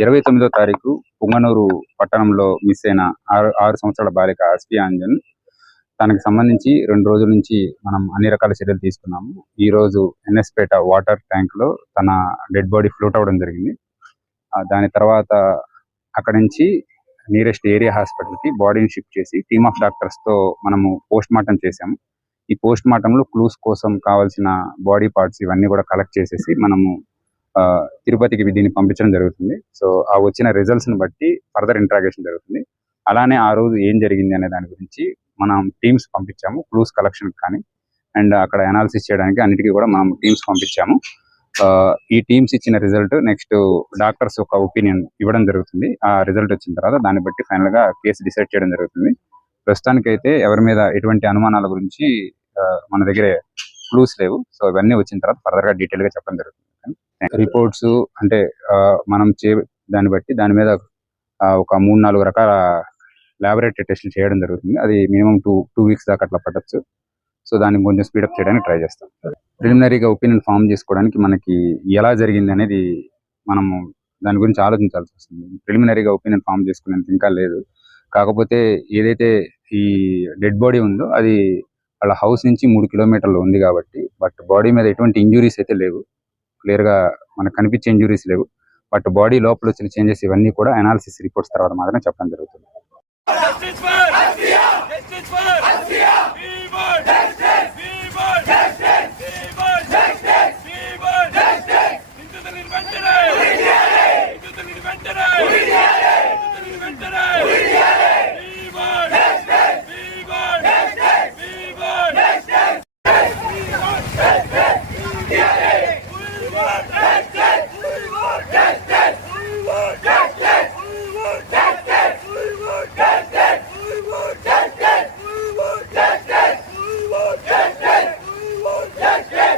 29వ తారీఖు పుంగనూరు పట్టణంలో మిస్ అయిన 6 సంవత్సరాల బాలిక అస్ఫియా అంజన్. తనకి సంబంధించి 2 రోజుల నుంచి మనం అన్ని రకాల చర్యలు తీసుకున్నాము. ఈ రోజు ఎన్ఎస్పేట వాటర్ ట్యాంక్ లో తన డెడ్ బాడీ ఫ్లోట్ అవ్వడం జరిగింది. దాని తర్వాత అక్కడి నుంచి నియరెస్ట్ ఏరియా హాస్పిటల్ కి బాడీని షిఫ్ట్ చేసి టీమ్ ఆఫ్ డాక్టర్స్ తో మనము పోస్ట్ మార్టం చేసాము. ఈ పోస్ట్ మార్టం లో క్లూస్ కోసం కావాల్సిన బాడీ పార్ట్స్ ఇవన్నీ కూడా కలెక్ట్ చేసేసి మనము తిరుపతికి దీన్ని పంపించడం జరుగుతుంది. సో ఆ వచ్చిన రిజల్ట్స్ ని బట్టి ఫర్దర్ ఇంట్రాగేషన్ జరుగుతుంది. అలానే ఆ రోజు ఏం జరిగింది అనే దాని గురించి మనం టీమ్స్ పంపించాము, క్లూస్ కలెక్షన్ కానీ అండ్ అక్కడ అనాలిసిస్ చేయడానికి అన్నిటికీ కూడా మనం టీమ్స్ పంపించాము. ఈ టీమ్స్ ఇచ్చిన రిజల్ట్ నెక్స్ట్ డాక్టర్స్ ఒక ఒపీనియన్ ఇవ్వడం జరుగుతుంది. ఆ రిజల్ట్ వచ్చిన తర్వాత దాన్ని బట్టి ఫైనల్ గా కేసు డిసైడ్ చేయడం జరుగుతుంది. ప్రస్తుతానికైతే ఎవరి మీద ఎటువంటి అనుమానాల గురించి మన దగ్గర క్లూస్ లేవు. సో ఇవన్నీ వచ్చిన తర్వాత ఫర్దర్ గా డీటెయిల్ గా చెప్పడం జరుగుతుంది. రిపోర్ట్స్ అంటే మనం దాన్ని బట్టి దాని మీద ఒక 3-4 రకాల ల్యాబొరేటరీ టెస్టులు చేయడం జరుగుతుంది. అది మినిమం 2 వీక్స్ దాకా అట్లా పట్టచ్చు. సో దాన్ని కొంచెం స్పీడప్ చేయడానికి ట్రై చేస్తాం. ప్రిలిమినరీగా ఒపీనియన్ ఫామ్ చేసుకోవడానికి మనకి ఎలా జరిగింది అనేది మనము దాని గురించి ఆలోచించాల్సి వస్తుంది. ప్రిలిమినరీగా ఒపీనియన్ ఫామ్ చేసుకునేంత ఇంకా లేదు. కాకపోతే ఏదైతే ఈ డెడ్ బాడీ ఉందో అది వాళ్ళ హౌస్ నుంచి 3 కిలోమీటర్లు ఉంది కాబట్టి, బట్ బాడీ మీద ఎటువంటి ఇంజురీస్ అయితే లేవు. క్లియర్ గా మనకు కనిపించే ఇంజురీస్ లేవు. బట్ బాడీ లోపల వచ్చిన చేంజెస్ ఇవన్నీ కూడా అనాలిసిస్ రిపోర్ట్స్ తర్వాత మాత్రమే చెప్పడం జరుగుతుంది. Justice!